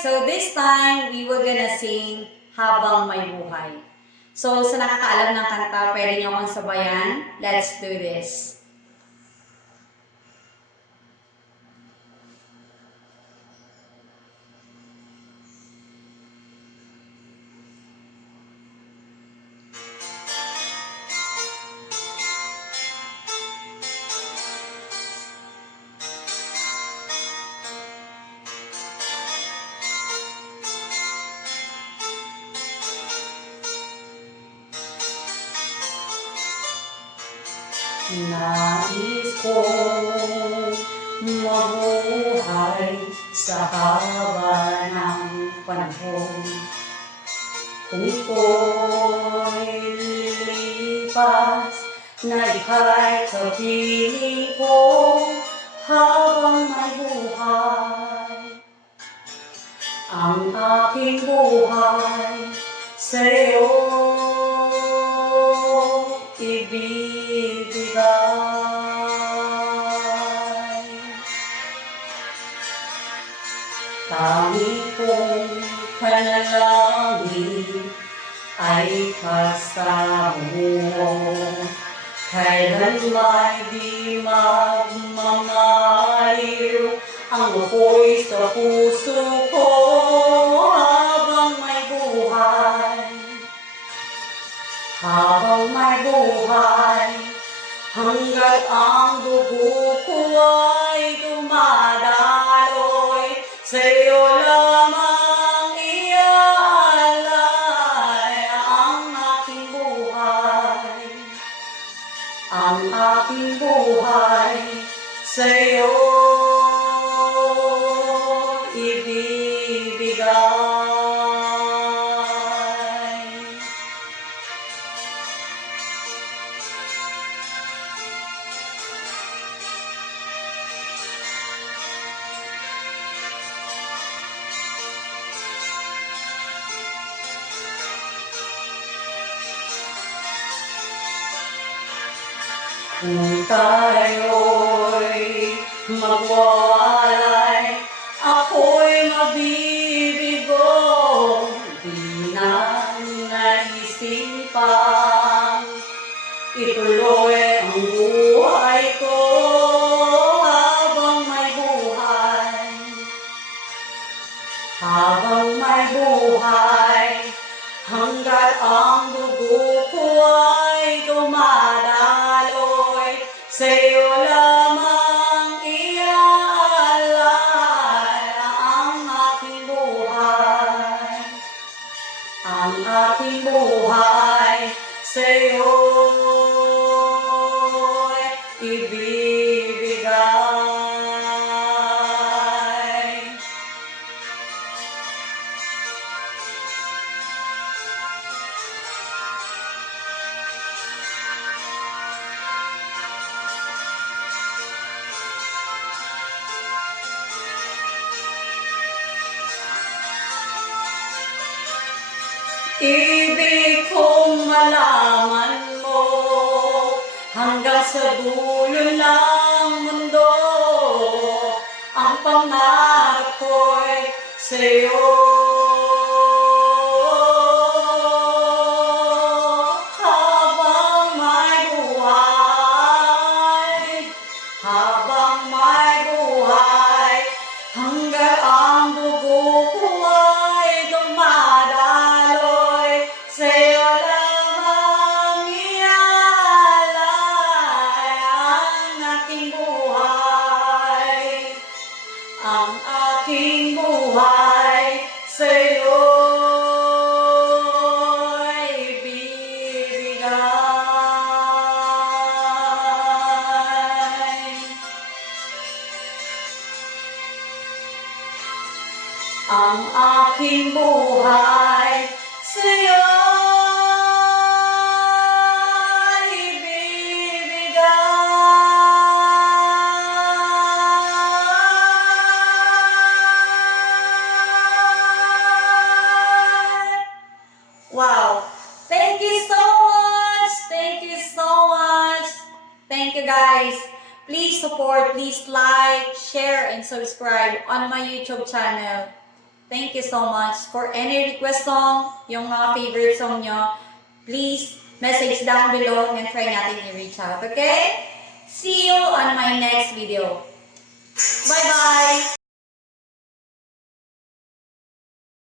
So this time, we were gonna sing Habang May Buhay. So sa nakakaalam ng kanta, pwede niyo akong sabayan. Let's do this. Nais kong mabuhay sa haba ng panahon. Kung ito'y lilipas na ika'y kapiling ko habang may buhay. Ang aking buhay sa'yo ibibigay. Tanging kong panalangin ay kasama mo, kailanman di magmamaliw ang apoy sa puso ko habang may buhay. Habang may buhay, hanggat ang dugo ko ay dumadaloy, sa'yo lamang iaalay ang aking buhay. Ang aking buhay, sa'yo ibibigay. Kung tayo'y magwawalay, ako'y mabibigo. Di na naisipang ituloy ang buhay ko habang may buhay. Habang may buhay, hanggat ang dugo ko ay dumadaloy, sa'yo lamang iaalay ang aking buhay. Ang aking buhay, sa'yo ibibigay. Ibig kong malaman mo hanggang sa dulo ng mundo, ang pangarap ko'y sa'yo. Habang may buhay, habang may buhay, hanggang ang dugo ko ay dumadaloy, sa'yo lamang iaalay ang aking buhay. Ang aking buhay, sa'yo ibibigay. Ang aking buhay, sa'yo ibibigay. Wow! Thank you so much! Thank you so much! Thank you guys! Please support, please like, share, and subscribe on my YouTube channel. Thank you so much. For any request song, yung mga favorite song nyo, please message down below and try natin i-reach out. Okay? See you on my next video. Bye-bye!